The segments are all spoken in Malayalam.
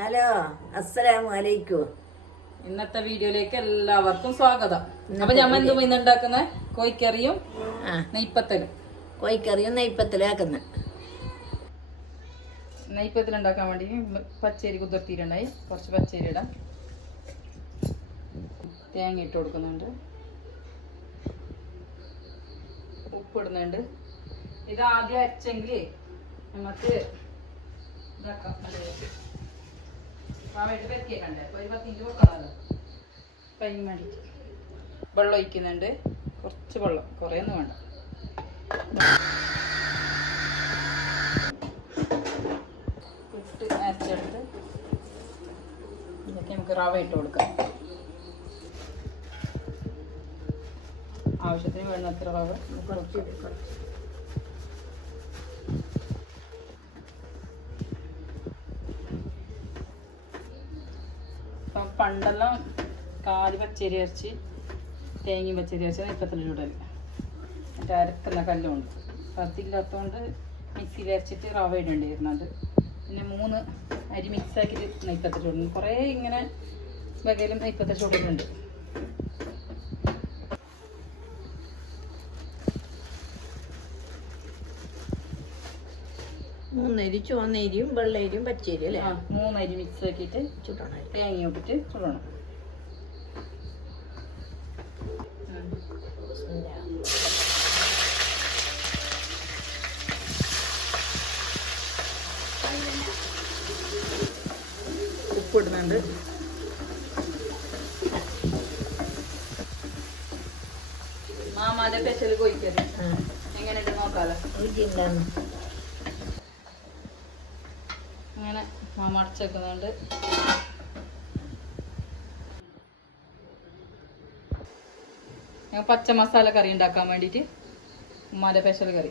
ഹലോ, അസ്സലാമു അലൈക്കും. ഇന്നത്തെ വീഡിയോയിലേക്ക് എല്ലാവർക്കും സ്വാഗതം. അപ്പൊ ഞാൻ എന്തും ഇന്ന് ഉണ്ടാക്കുന്ന കോഴിക്കറിയും നെയ്പ്പത്തലും. കോഴിക്കറിയും നെയ്പ്പത്തലാക്കുന്ന. നെയ്പ്പത്തിൽ ഉണ്ടാക്കാൻ വേണ്ടി പച്ചരി കുതിർത്തിയിട്ടുണ്ടായി. കുറച്ച് പച്ചരി ഇടാം. തേങ്ങ ഇട്ട് കൊടുക്കുന്നുണ്ട്. ഉപ്പിടുന്നുണ്ട്. ഇത് ആദ്യം അരച്ചെങ്കിൽ നമുക്ക് ഇതാക്കാം. വെള്ളം ഒഴിക്കുന്നുണ്ട്. കുറച്ച് വെള്ളം, കുറേയൊന്നും വേണ്ട. ഇട്ട് അരച്ചെടുത്ത് ഇതൊക്കെ നമുക്ക് റവ ഇട്ട് കൊടുക്കാം. ആവശ്യത്തിന് വേണ്ടത്ര റവ പണ്ടെല്ലാം കാല് പച്ചരി അരച്ച് തേങ്ങയും പച്ചരി അരച്ച് നെയ്പ്പത്തിൽ ചൂടൽ മറ്റേ അരക്കുന്ന കല്ലുണ്ട്. അപ്പം അതില്ലാത്തതുകൊണ്ട് മിക്സിയിൽ അരച്ചിട്ട് റവ ഇടേണ്ടിയിരുന്നത്. പിന്നെ 3 അരി മിക്സാക്കിയിട്ട് നെയ്പ്പത്തിൽ ചൂടുന്നു. കുറേ ഇങ്ങനെ വകയിലും നെയ്പ്പത്തിൽ ചൂടിയിട്ടുണ്ട്. മൂന്നരി, ചുവന്നരിയും വെള്ളരിയും പച്ചരി അല്ലേ? 3 അരി മിക്സ് ആക്കിയിട്ട് ചുടണം. തേങ്ങ ഇട്ടിട്ട് ചുടണം. ഉപ്പിടുന്നുണ്ട്. മാമാന്റെ സ്പെഷ്യൽ കോഴിക്കറി എങ്ങനെയുണ്ട് നോക്കാലോ. അങ്ങനെ മാമ അടച്ചേക്കുന്നുണ്ട്. ഞാൻ പച്ച മസാല കറി ഉണ്ടാക്കാൻ വേണ്ടിയിട്ട് ഉമ്മാൻ്റെ സ്പെഷ്യൽ കറി.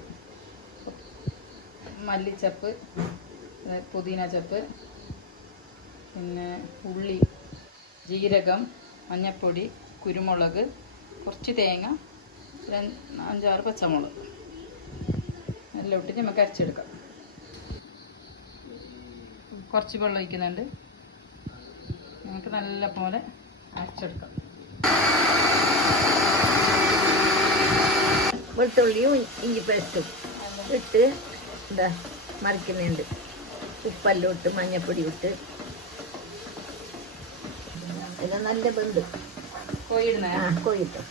മല്ലിച്ചപ്പ്, പുതിന ചപ്പ്, പിന്നെ ഉള്ളി, ജീരകം, മഞ്ഞൾപ്പൊടി, കുരുമുളക്, കുറച്ച് തേങ്ങ, 5-6 പച്ചമുളക് എല്ലാം ഇട്ടിട്ട് നമുക്ക് അരച്ചെടുക്കാം. കുറച്ച് വെള്ളം ഒഴിക്കുന്നുണ്ട്. നമുക്ക് നല്ല പോലെ അരച്ചെടുക്കാം. വെളുത്തുള്ളിയും ഇഞ്ചി പേസ്റ്റും ഇട്ട് എന്താ മറിക്കുന്നുണ്ട്. ഉപ്പെല്ലാം ഇട്ട് മഞ്ഞപ്പൊടി ഇട്ട് ഇത് നല്ല ബന്ധു കോഴിയിടുന്ന കോഴിട്ടു.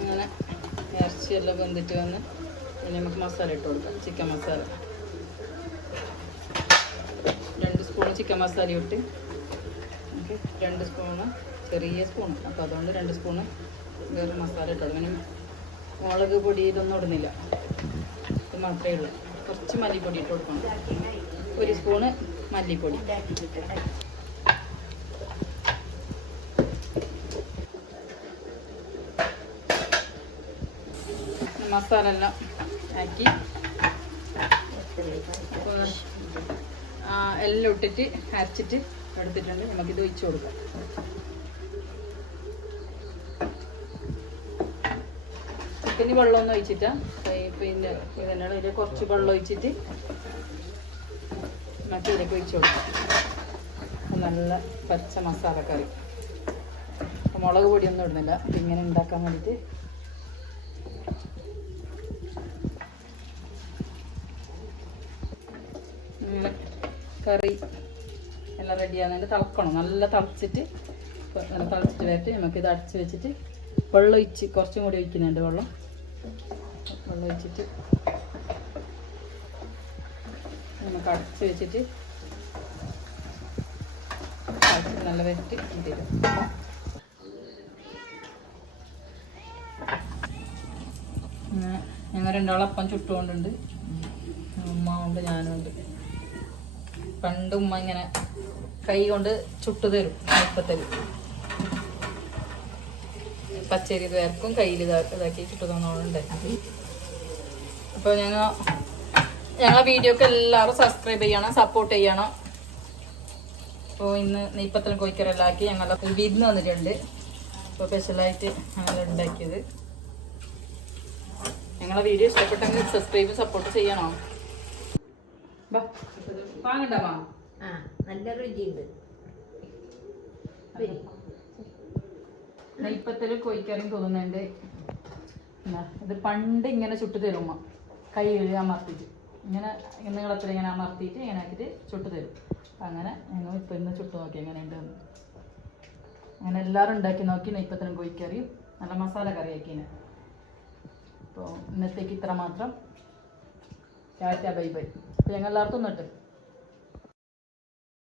ഇങ്ങനെ ഇറച്ചിയെല്ലാം വെന്തിട്ട് വന്ന് പിന്നെ നമുക്ക് മസാല ഇട്ട് കൊടുക്കാം. Chicken masala 2 spoon chicken masala ഇട്ട് നമുക്ക് 2 സ്പൂണ് ചെറിയ സ്പൂൺ. അപ്പോൾ അതുകൊണ്ട് 2 സ്പൂണ് വേറെ മസാല ഇട്ടത്. പിന്നെ മുളക് പൊടി ഇതൊന്നും ഇടുന്നില്ല. ഇത് മാത്രമേ ഉള്ളൂ. കുറച്ച് മല്ലിപ്പൊടി ഇട്ട് കൊടുക്കണം. 1 സ്പൂണ് മല്ലിപ്പൊടി. മസാല എല്ലാം ആക്കി എല്ലാം ഇട്ടിട്ട് അരച്ചിട്ട് എടുത്തിട്ടുണ്ട്. നമുക്കിത് ഒഴിച്ചു കൊടുക്കാം. ചിക്കന് വെള്ളമൊന്നും ഒഴിച്ചിട്ടാ. പിന്നെ ഇതിൻ്റെ കുറച്ച് വെള്ളം ഒഴിച്ചിട്ട് നമുക്ക് ഇതിലേക്ക് ഒഴിച്ചു കൊടുക്കാം. നല്ല പച്ച മസാല കറി. മുളക് പൊടിയൊന്നും ഇടുന്നില്ല. അപ്പം ഇങ്ങനെ ഉണ്ടാക്കാൻ വേണ്ടിയിട്ട് കറി എല്ലാം റെഡിയാകുന്നതിൻ്റെ തിളക്കണം. നല്ല തിളച്ചിട്ട് വരട്ടെ. നമുക്കിത് അടച്ച് വെച്ചിട്ട് വെള്ളം ഒഴിച്ച് കുറച്ചും കൂടി ഒഴിക്കുന്നുണ്ട്. വെള്ളം ഒഴിച്ചിട്ട് നമുക്ക് അടച്ച് വെച്ചിട്ട് നല്ല വരട്ട് തരും. ഞങ്ങൾ 2 അപ്പം ചുട്ടുകൊണ്ടുണ്ട്. ഉമ്മ ഉണ്ട്, ഞാനും ഉണ്ട്. പണ്ട് ഉമ്മ ഇങ്ങനെ കൈ കൊണ്ട് ചുട്ടു തരും. നെയ്പ്പത്തൽ പച്ചരി ഇതുവരെക്കും കയ്യിൽ ഇതാക്കി ചുട്ടു തന്നോളുണ്ടായിരുന്നു. അപ്പോൾ ഞങ്ങളെ വീഡിയോക്ക് എല്ലാവരും സബ്സ്ക്രൈബ് ചെയ്യണം, സപ്പോർട്ട് ചെയ്യണം. അപ്പോൾ ഇന്ന് നെയ്പ്പത്തൽ കോഴിക്കറി ആക്കി ഞങ്ങളുടെ വിരുന്ന് വന്നിട്ടുണ്ട്. അപ്പോൾ സ്പെഷ്യലായിട്ട് ഞങ്ങൾ ഉണ്ടാക്കിയത് നിങ്ങളെ വീഡിയോ ഇഷ്ടപ്പെട്ടെങ്കിൽ സബ്സ്ക്രൈബ് സപ്പോർട്ട് ചെയ്യണോ? വാങ്ങണ്ടാ? ആ നല്ല രുചിയുണ്ട്. വരി. നെയ്പ്പത്തിൽ കോഴിക്കറിയും തോന്നുന്നുണ്ട്. ഇത് പണ്ട് ഇങ്ങനെ ചുട്ടു തരുമ്മ, കൈ അമർത്തിയിട്ട് ഇങ്ങനെ നീളത്തിൽ ഇങ്ങനെ അമർത്തിയിട്ട് ഇങ്ങനെ ആക്കിയിട്ട് ചുട്ടു തരും. അങ്ങനെ ഞങ്ങൾ ഇപ്പം ഇന്ന് ചുട്ടു നോക്കി എങ്ങനെ ഉണ്ടെന്ന്. അങ്ങനെ എല്ലാവരും ഉണ്ടാക്കി നോക്കി. നെയ്പ്പത്തിനും കോഴിക്കറിയും നല്ല മസാല കറിയാക്കിന്. അപ്പോൾ ഇന്നത്തേക്ക് ഇത്ര മാത്രം. Tata bye bye. അപ്പോൾ ഞങ്ങൾ എല്ലാവർക്കും ഒന്നിട്ട്